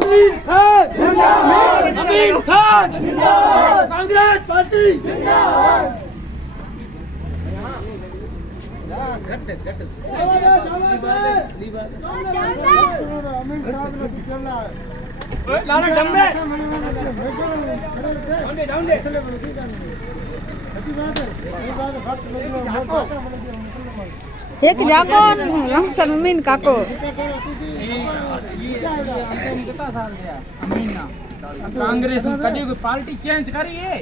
अमीन खान अमीन Khan Congress party एक जाको lump sum अमीन काको कांग्रेस कभी कोई पार्टी चेंज करी है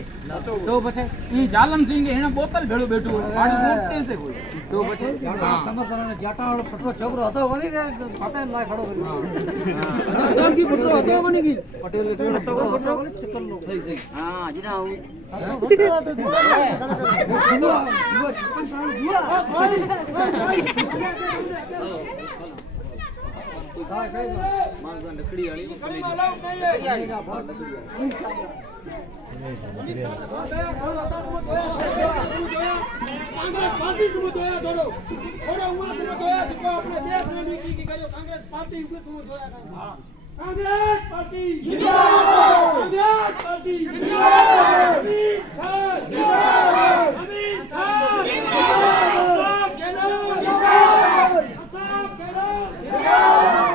तो बचे जालम सिंह है बोतल भेड़ो बैठो पार्टी वोट से कोई तो बचे समर्थन ने जाटा वाला पटवा छोकरो હતો વની કે પતા ના ખડો કરી હાं की पटवा હતો वनी की पटेल के पटवा હતો वनी शकल लो सही सही हां जीना हूं लकड़ी वाली कांग्रेस पार्टी को दोया थोड़ो थोड़ा हुआ तो दोया जिको अपने देश में की करो कांग्रेस पार्टी को तुम दोया हां कांग्रेस पार्टी जिंदाबाद कांग्रेस पार्टी जिंदाबाद अमीन खान जिंदाबाद अमीन खान जिंदाबाद चलो जिंदाबाद सब चलो जिंदाबाद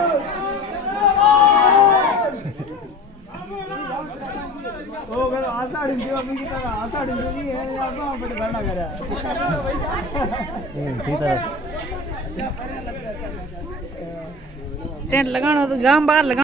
ओ गलो आषाढ़ी जो अभी की तरह आषाढ़ी जो भी है यार ना बड़े भरना करा ठीक है टेंट लगानो तो गांव बाहर